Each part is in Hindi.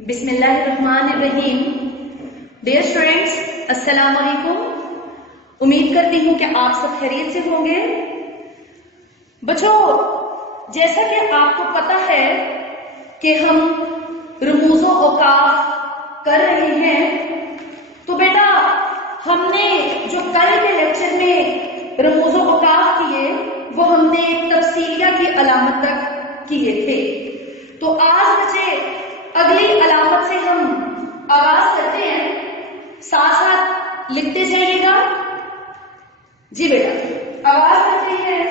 बिस्मिल्लाहिर्रहमानिर्रहीम। डियर स्टूडेंट्स, अस्सलाम वालेकुम। उम्मीद करती हूँ कि आप सब खैरियत से होंगे। बच्चों, जैसा कि आपको पता है कि हम रमूज़ो औकाफ कर रहे हैं, तो बेटा हमने जो कल के लेक्चर में रमूज़ो औकाफ किए वो हमने तफसीलिया की अलामत तक किए थे। तो आज बच्चे अगली अलामत से हम आगाज करते हैं, साथ साथ लिखते जाइएगा। जी बेटा, आगाज करते हैं।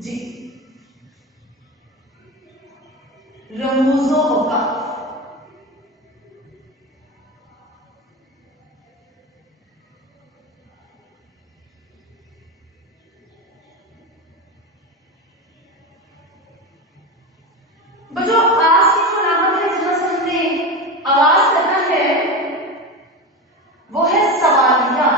जी, रमूज़ो औकाफ। बच्चों, आज की जो अलामत है जहां से हमने आगाज करना है वो है सवालिया।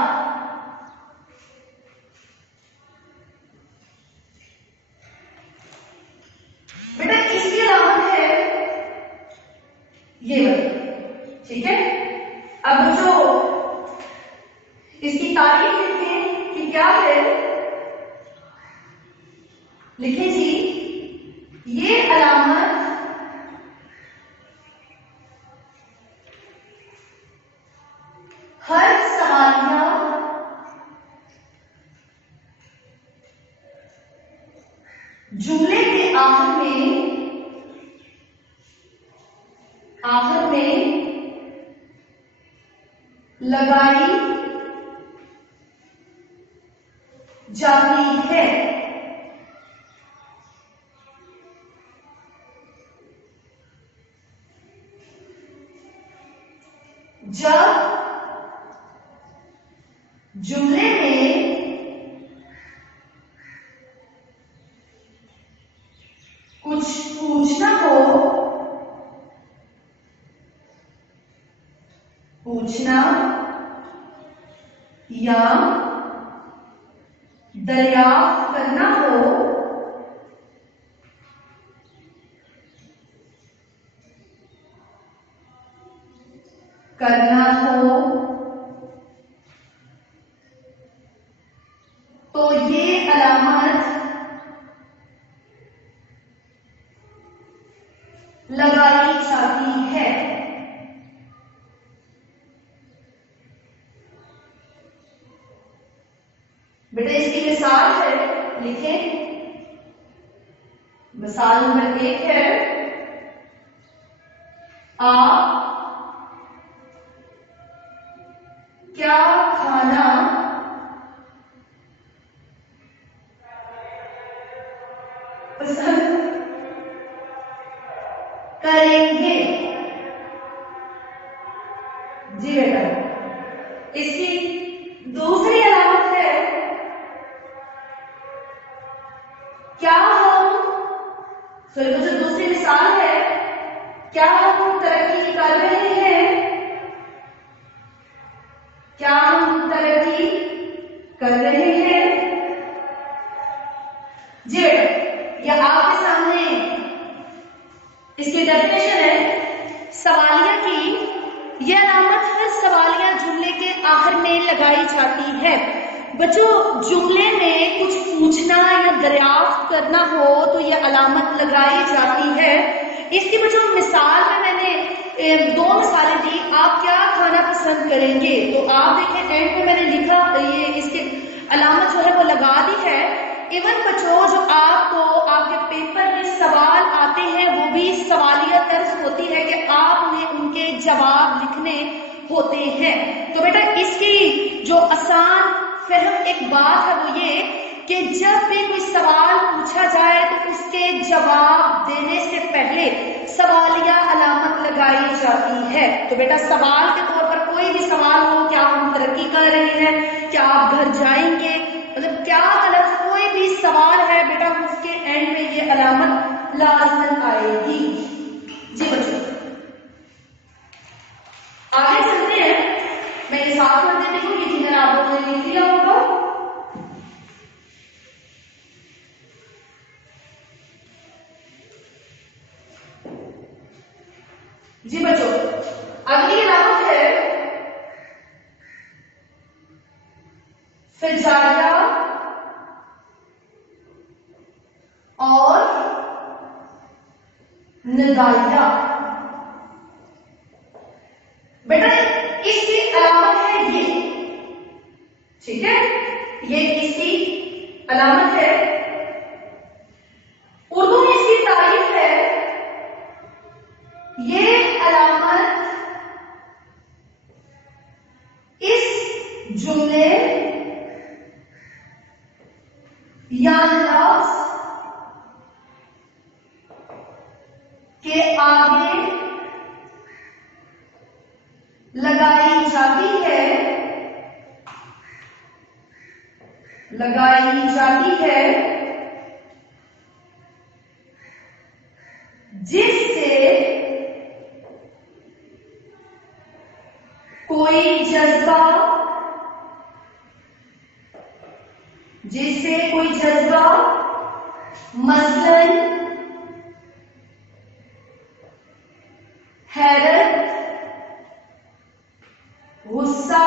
बेटा इसकी अलामत है ये वाली, ठीक है। अब बच्चों इसकी तारीफ लिखें कि क्या है। लिखें जी, ये अलामत हर सवालिया जुमले के आखिर में लगाई जाती है। जब जुमले में कुछ पूछना या दरियाफ्त करना हो, तो ये अलामत लगाई जाती है। बेटा इसकी मिसाल है, लिखें। मिसाल नंबर 1 है, आप क्या खाना पसंद करेंगे। जी बेटा, इसकी दूसरी अलामत है, क्या हम, जो दूसरी मिसाल है, क्या हम तरक्की कर रहे हैं। क्या हम तरक्की कर रहे हैं। जी बेटा, यह आपके सामने इसकी डेफिनेशन है सवालिया की। यह अलामत हर सवालिया जुमले के आखिर में लगाई जाती है। बच्चों, जुमले में कुछ पूछना या दरियाफ्त करना हो तो यह अलामत लगाई जाती है। इसकी बच्चों मिसाल में मैंने 2 मिसालें दी। आप क्या खाना पसंद करेंगे, तो आप देखें एंड में मैंने लिखा, ये इसके अलामत जो है वो लगा दी है। इवन बच्चों, जो आपको आपके पेपर में सवाल आते हैं वो भी सवालिया तर्ज होती है कि आपने उनके जवाब लिखने होते हैं। तो बेटा इसकी जो आसान फहम एक बात है वो ये कि जब भी कोई सवाल पूछा जाए तो उसके जवाब देने से पहले सवालिया अलामत लगाई जाती है। तो बेटा सवाल के तौर पर कोई भी सवाल हो, क्या हम तरक्की कर रहे हैं, क्या आप घर जाएंगे, मतलब क्या गलत कोई भी सवाल है बेटा, उसके एंड में ये अलामत लाजमन आएगी। जी बच्चों, आगे चलते हैं। मैं ये साफ कर देती हूँ, ये जिन्हें आप लोगों ने लिख लिया होगा। जी बच्चों, अगली अलामत है फिजाइया और निदाइया। बेटा इसकी अलामत है ये, ठीक है, ये इसकी अलामत है। उर्दू में इसकी तारीफ है। ये अलामत इस जुमले या लफ्ज के आगे लगाई जाती है, जिससे कोई जज्बा, मसलन हैरत, गुस्सा,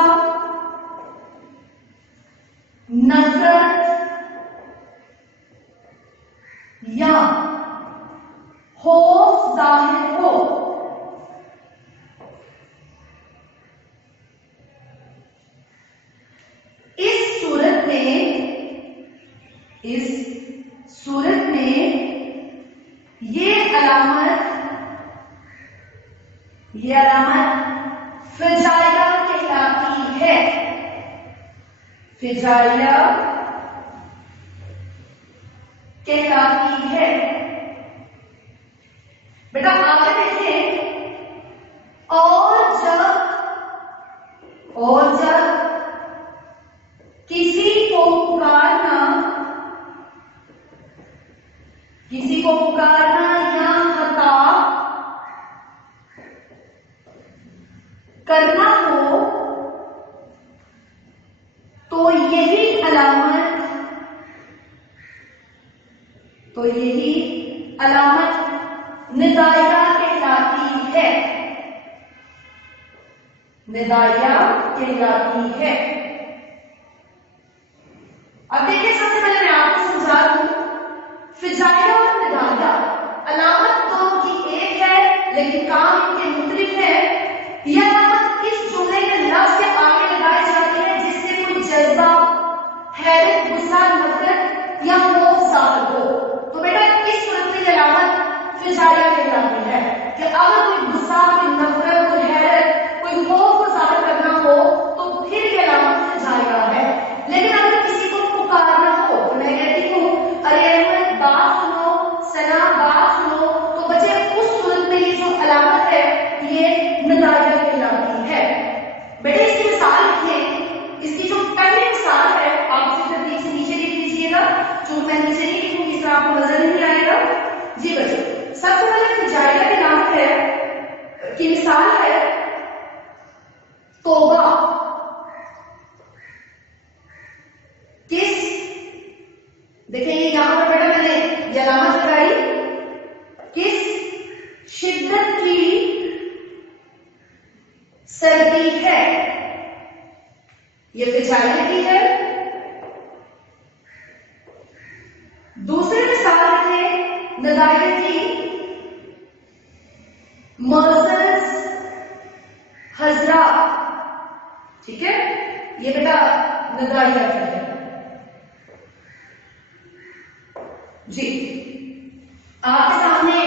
नफरत या खौफ जाहिर हो। इस सूरत में ये अलामत फिजाइया कहलाती है। फिजाइया कहलाती है। बेटा आगे देखें, और जब किसी को पुकारना या खिताब करना हो तो यही अलामत निदाइया कहलाती है। अब देखिए, सबसे पहले मैं आपको समझा दूं, फिजाइया और निदाइया अलामत दोनों की एक है, लेकिन काम इनके मुख्तलिफ है। यह अलामत इस जुमले के लफ्ज से आगे लगाई जाती है जिससे कोई जज्बा, हैरत, गुस्सा, नफरत या खौफ जाहिर हो। तो बेटा इस सूरत में अलामत फिजाइया कहलाती है कि अगर कोई गुस्सा, कोई नफरत, कोई हैरत, कोई खौफ को जाहिर करना हो तो फिर ये अलामत फिजाइया है। लेकिन अगर किसी को पुकारना हो, तो मैं कहती हूँ अरे अहमद बात सुनो, सना बात सुनो, तो बच्चे उस सूरत में ये जो अलामत है ये निदाइया कहलाती है। बेटा इसकी मिसाल लिखिए। इसकी जो पहली मिसाल है आप इसे तरतीब से नीचे लिख लीजिएगा, जो मैं नीचे नहीं लिखूंगी इस तरह आपको नजर नहीं आएगा। जी बच्चों, सबसे पहले फिजाइया के नाम है की मिसाल है तौबा। देखिए यहां पर बेटा मैंने ये अलामत लगाई, किस शिद्दत की सर्दी है, ये फिजाइया की है। दूसरी मिसाल है निदाइया की, मर्जस हजरा, ठीक है, ये बेटा निदाइया की है। जी आपके सामने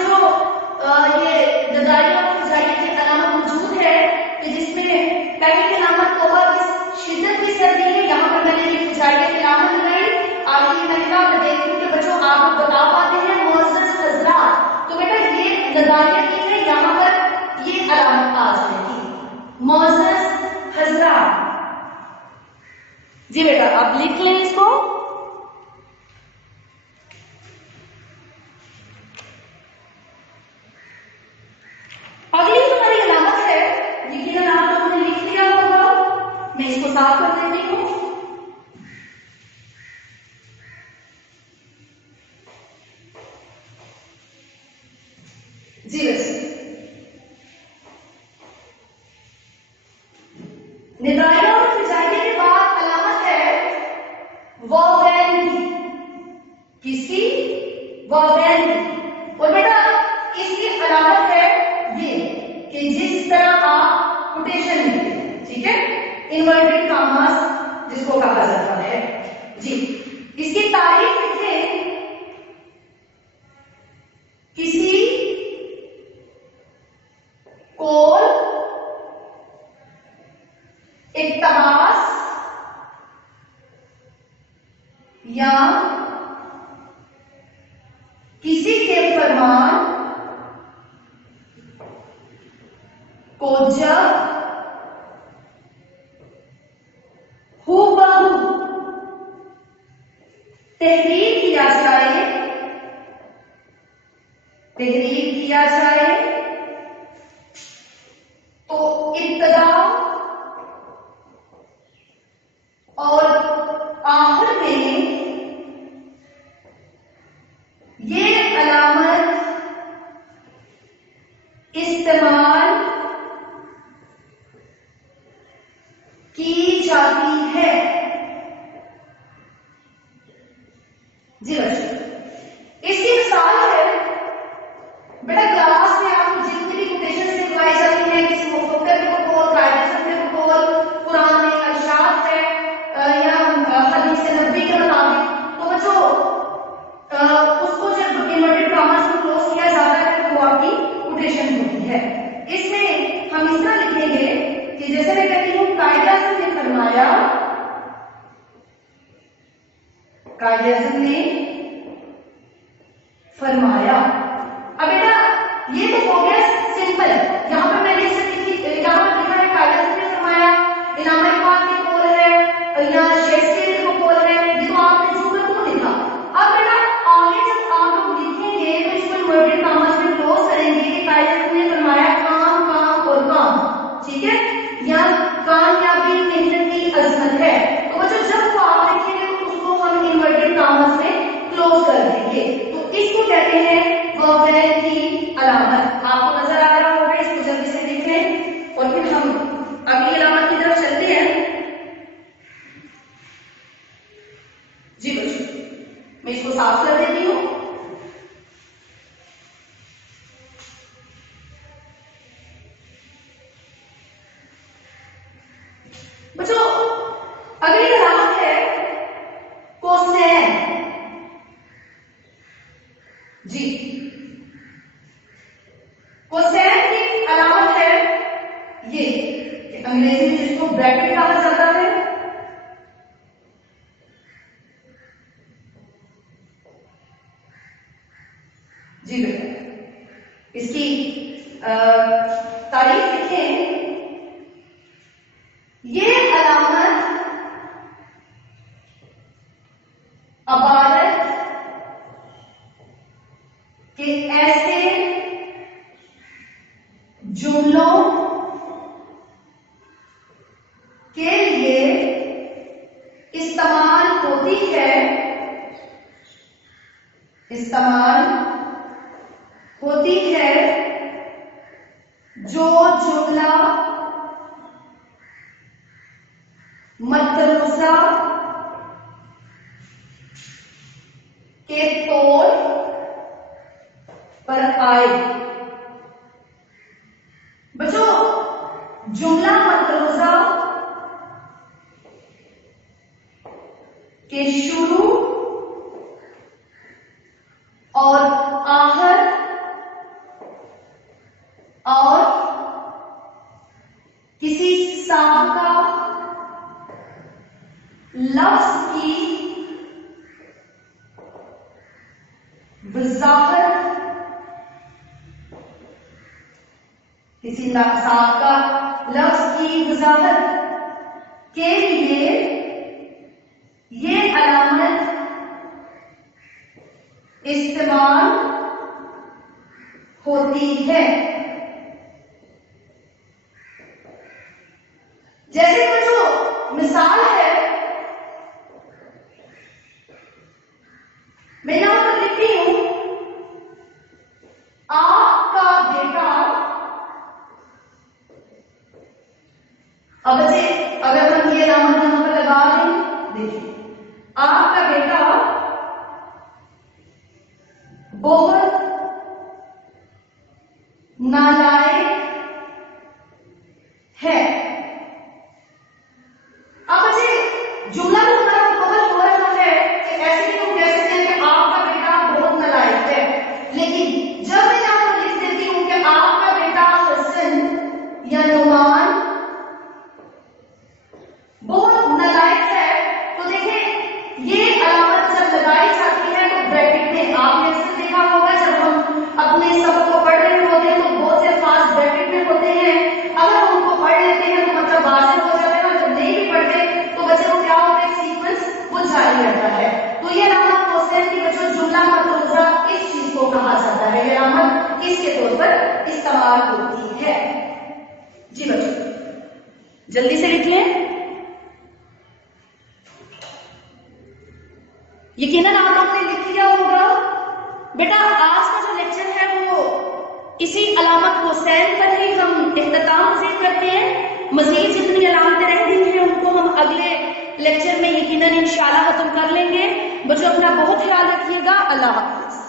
जो ये निदाइया और फिजाइया की अलामत मौजूद है कि जिसमें पहली की अलामत तौबा की शिद्दत की सर्दी है, यहाँ पर मैंने ये फिजाइया की अलामत लगाई। आगे ये मैंने कहा देखूं कि बच्चों आप बता पाते हैं मुअज़्ज़ज़ हज़रात, तो बेटा ये निदाइया की है, यहाँ पर ये अलामत आ जाएगी मुअज़्ज़ज़ हज़रात। जी बेटा आप लिख लें इसको। अगली जो हमारी अलामत है, यकीनन आप लोगों ने लिख लिया होगा, मैं इसको साफ कर देती हूँ। निदाइया और फिजाइया के बाद अलामत है वॉवेल की। किसकी? वॉवेल की। और बेटा इसकी अलामत है ये कि जिस तरह आप कोटेशन लिखते हैं, ठीक है, इन्वर्टेड कॉमास जिसको कहा जाता है जी। इसकी तारीफ लिखें, किसी कोल, इक्तबास या किसी के फरमान को जब हूबहू तहरीर किया जाए, तहरीर किया जाए तो इब्तिदा और आखिर में ये अलामत इस्तेमाल की जाती है जी बच्चों। इसकी मिसाल है बेटा क्लास में आपको जितनी भी कोटेशन सिखलाई जाती है, किसी मुफक्किर के बकौल, कायदे के बकौल, कुरान में अरशाद है या हदीस नबी के मुताबिक, तो बच्चों उसको जब इन्वर्टेड कॉमास में क्लोज किया जाता है तो वो आपकी कोटेशन होती है। इसमें हम इस तरह लिखेंगे कि जैसे मैं कहती हूँ कायदे-ए-आज़म ने फरमाया, कायदे-ए-आज़म ने फरमाया। अब बेटा ये तो हो गया सिंपल, यहाँ पे मैं लिख सकती थी, यहाँ पर लिखा है कायदे-ए-आज़म ने फरमाया, इनामा इकबाल के कौल है या शेक्सपियर के कौल है, ये तो आपने जो तो लिखा। अब बेटा आगे जब आप लोग लिखेंगे तो इसको इन्वर्टेड कॉमास में क्लोज करेंगे कि कायदे-ए-आज़म ने फरमाया काम काम और काम, ठीक है, या कामयाबी मेहनत की अजमत है। तो बच्चों जब वो आप लिखेंगे तो उसको हम इन्वर्टेड कॉमास में क्लोज कर देंगे, तो इसको कहते हैं वॉवेल की अलामत। आपको नजर आ रहा होगा, इसको जल्दी से देख लें और फिर हम अगली अलामत की तरफ चलते हैं जी बच्चों। मैं इसको साफ कर देती हूँ। बच्चों अगली अलामत है कोसेन जी। कोसेन की अलामत है ये कि अंग्रेजी में जिसको ब्रैकेट कहा जाता है, जी बेटा इसकी तारीफ लिखें, ये अलामत अबारत के ऐसे जुमलों के लिए इस्तेमाल होती है, इस्तेमाल होती है जो जुमला मतरूज़ा के तौर पर आए। बच्चों जुमला मतरूज़ा के शुरू और आखिर और किसी साबका लफ्ज की वजाहत, किसी साबका लफ्ज की वजाहत के लिए ये अलामत इस्तेमाल होती है। जैसे बच्चों मिसाल है, मैं यहां पर लिखती हूं आपका बेटा। अब बच्चे इस्तेमाल होती है। जी बच्चों जल्दी से लिख लें। यकीनन आप लोगों ने लिख लिया होगा। बेटा आज का जो लेक्चर है वो इसी अलामत को सैन पर ही हम इख्तिताम मज़ीद करते हैं। मजीद जितनी अलामतें रह गई हैं उनको हम अगले लेक्चर में यकीनन इंशाअल्लाह खत्म कर लेंगे। बच्चों अपना बहुत ख्याल रखिएगा। अल्लाह हाफ़िज़।